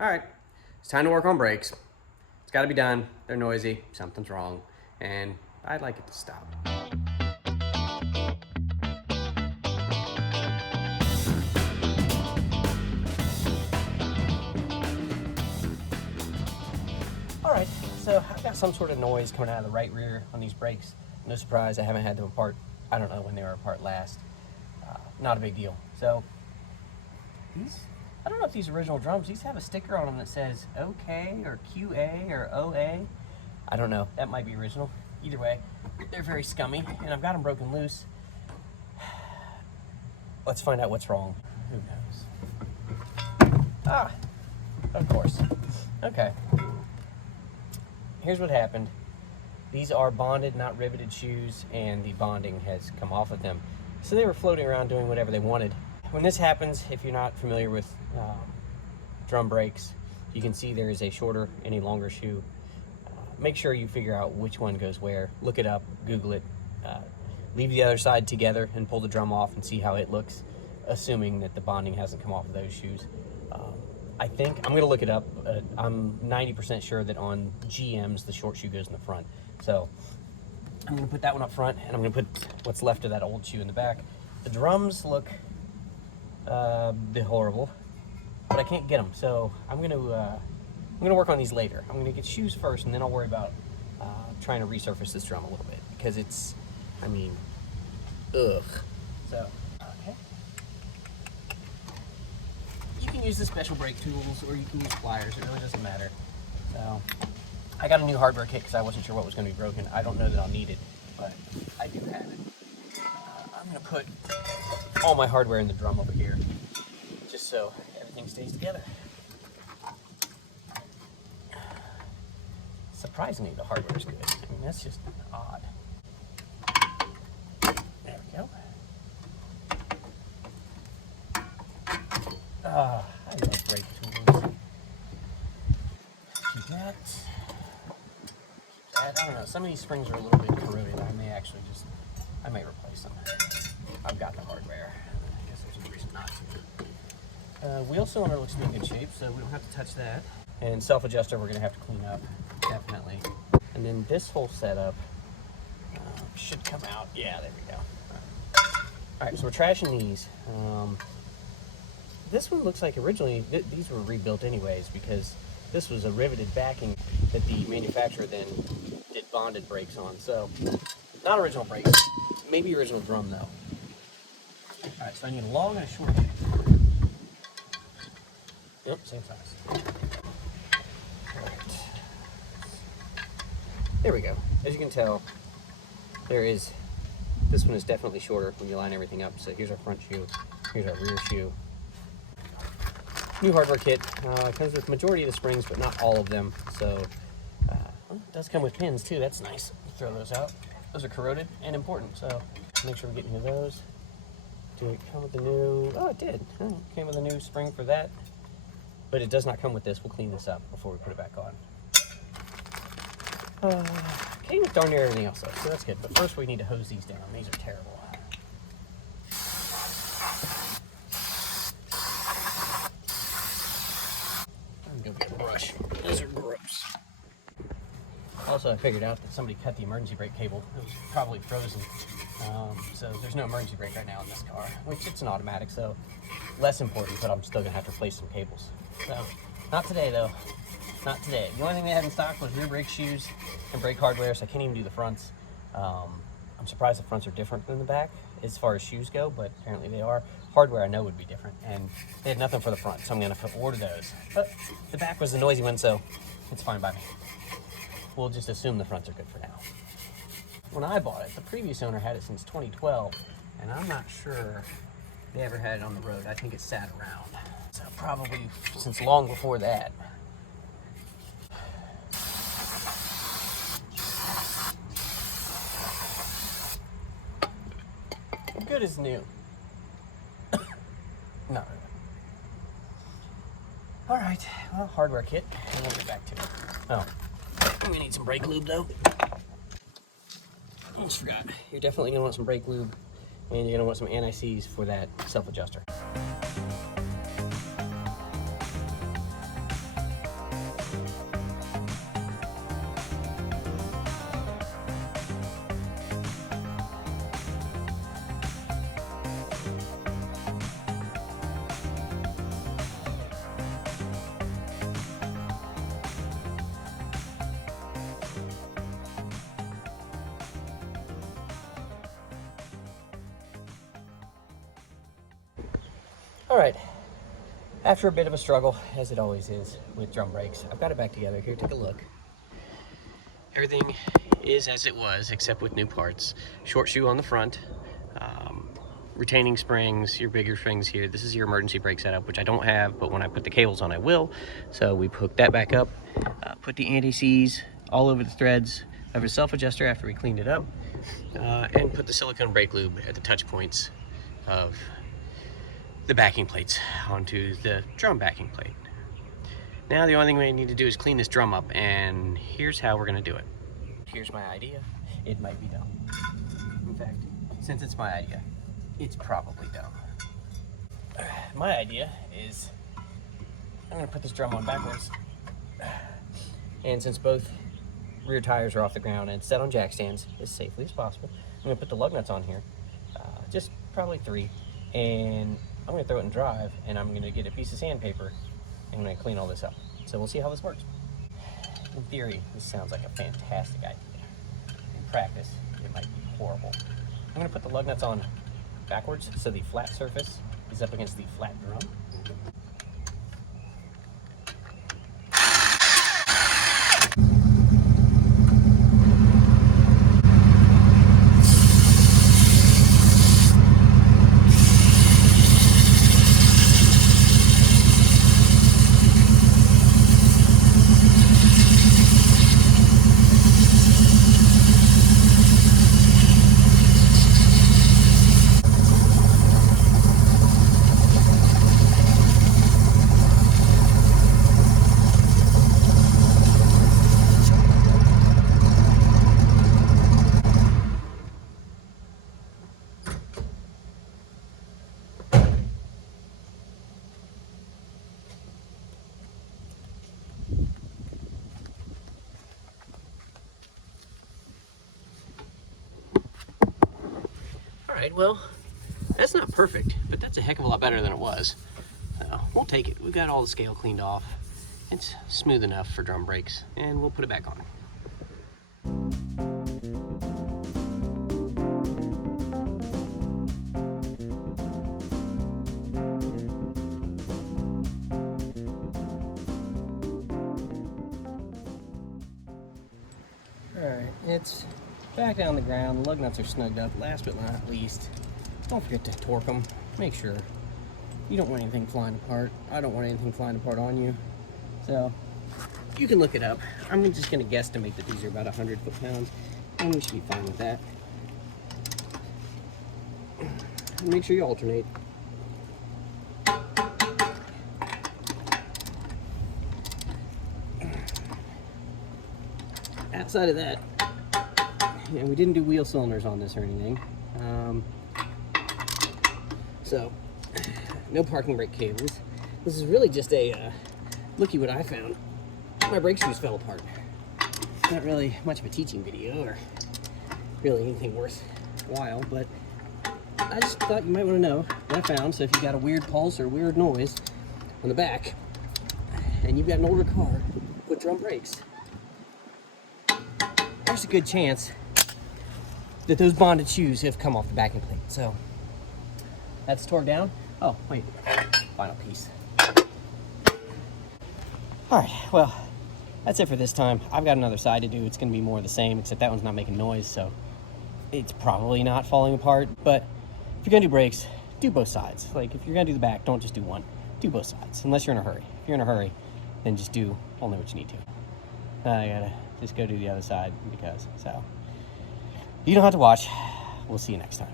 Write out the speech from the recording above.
All right, it's time to work on brakes. It's got to be done. They're noisy. Something's wrong, and I'd like it to stop. All right, so I've got some sort of noise coming out of the right rear on these brakes. No surprise, I haven't had them apart. I don't know when they were apart last. Not a big deal. So I don't know if these original drums, these have a sticker on them that says OK or QA or OA. I don't know, that might be original. Either way, they're very scummy, and I've got them broken loose. Let's find out what's wrong. Who knows? Ah, of course. Okay. Here's what happened. These are bonded, not riveted shoes, and the bonding has come off of them. So they were floating around doing whatever they wanted. When this happens, if you're not familiar with drum brakes, you can see there is a shorter and a longer shoe. Make sure you figure out which one goes where. Look it up, Google it, leave the other side together and pull the drum off and see how it looks, assuming that the bonding hasn't come off of those shoes. I think, I'm gonna look it up, I'm 90% sure that on GMs, the short shoe goes in the front. So I'm gonna put that one up front, and I'm gonna put what's left of that old shoe in the back. The drums look a bit horrible, but I can't get them, so I'm gonna work on these later. I'm gonna get shoes first, and then I'll worry about trying to resurface this drum a little bit, because it's, I mean, ugh. So, okay. You can use the special brake tools, or you can use pliers. It really doesn't matter. So, I got a new hardware kit because I wasn't sure what was going to be broken. I don't know that I'll need it, but I do have it. I'm going to put all my hardware in the drum over here, just so everything stays together. Surprisingly, the hardware is good. I mean, that's just odd. There we go. I love brake tools. Keep that. I don't know, some of these springs are a little bit corroded. I may replace them. I've got the hardware. I guess there's no reason not to. Wheel cylinder looks to be in good shape, so we don't have to touch that. And self-adjuster we're gonna have to clean up, definitely. And then this whole setup should come out. Yeah, there we go. All right, so we're trashing these. This one looks like originally, these were rebuilt anyways, because this was a riveted backing that the manufacturer then did bonded brakes on. So, not original brakes, maybe original drum though. All right, so I need a long and a short shoe. Yep, same size. All right. There we go. As you can tell, this one is definitely shorter when you line everything up. So here's our front shoe, here's our rear shoe. New hardware kit, comes with the majority of the springs, but not all of them. So, it does come with pins too, that's nice. Throw those out. Those are corroded and important, so make sure we're getting to those. Did it come with the new, oh it did. It came with a new spring for that, but it does not come with this. We'll clean this up before we put it back on. Came with darn near everything else though, so that's good. But first we need to hose these down. These are terrible. Go get a brush. Those are gross. Also, I figured out that somebody cut the emergency brake cable. It was probably frozen. So there's no emergency brake right now in this car, which it's an automatic, so less important, but I'm still gonna have to replace some cables. So, not today though. Not today. The only thing they had in stock was rear brake shoes and brake hardware, so I can't even do the fronts. I'm surprised the fronts are different than the back as far as shoes go, but apparently they are. Hardware I know would be different, and they had nothing for the front, so I'm gonna order those. But the back was the noisy one, so it's fine by me. We'll just assume the fronts are good for now. When I bought it, the previous owner had it since 2012, and I'm not sure they ever had it on the road. I think it sat around. So probably since long before that. Good as new. No. All right, well, hardware kit, and we'll get back to it. Oh, I'm gonna need some brake lube though. Almost forgot. You're definitely gonna want some brake lube, and you're gonna want some anti-seize for that self-adjuster. All right, after a bit of a struggle, as it always is with drum brakes, I've got it back together. Here, take a look. Everything is as it was, except with new parts. Short shoe on the front, retaining springs, your bigger springs here. This is your emergency brake setup, which I don't have, but when I put the cables on, I will. So we hooked that back up, put the anti-seize all over the threads of a self-adjuster after we cleaned it up, and put the silicone brake lube at the touch points of the backing plates onto the drum backing plate. Now the only thing we need to do is clean this drum up, and here's how we're gonna do it. Here's my idea. It might be dumb. In fact, since it's my idea, it's probably dumb. My idea is I'm gonna put this drum on backwards. And since both rear tires are off the ground and set on jack stands as safely as possible, I'm gonna put the lug nuts on here, just probably 3, and I'm gonna throw it in drive, and I'm gonna get a piece of sandpaper and I'm gonna clean all this up. So we'll see how this works. In theory, this sounds like a fantastic idea. In practice, it might be horrible. I'm gonna put the lug nuts on backwards so the flat surface is up against the flat drum. Alright, well, that's not perfect, but that's a heck of a lot better than it was. We'll take it. We've got all the scale cleaned off. It's smooth enough for drum brakes, and we'll put it back on. Alright, it's back down the ground. The lug nuts are snugged up. Last but not least, don't forget to torque them. Make sure. You don't want anything flying apart. I don't want anything flying apart on you. So, you can look it up. I'm just going to guesstimate that these are about 100 foot-pounds, and we should be fine with that. And make sure you alternate. Outside of that, yeah, we didn't do wheel cylinders on this or anything. So, no parking brake cables. This is really just a, looky what I found. My brake shoes fell apart. Not really much of a teaching video or really anything worthwhile, but I just thought you might want to know what I found. So if you got a weird pulse or weird noise on the back, and you've got an older car with drum brakes, there's a good chance that those bonded shoes have come off the backing plate. So that's tore down. Oh, wait, final piece. All right, well, that's it for this time. I've got another side to do. It's gonna be more of the same, except that one's not making noise, so it's probably not falling apart. But if you're gonna do brakes, do both sides. Like, if you're gonna do the back, don't just do one. Do both sides, unless you're in a hurry. If you're in a hurry, then just do only what you need to. I gotta just go do the other side because, so. You don't have to watch. We'll see you next time.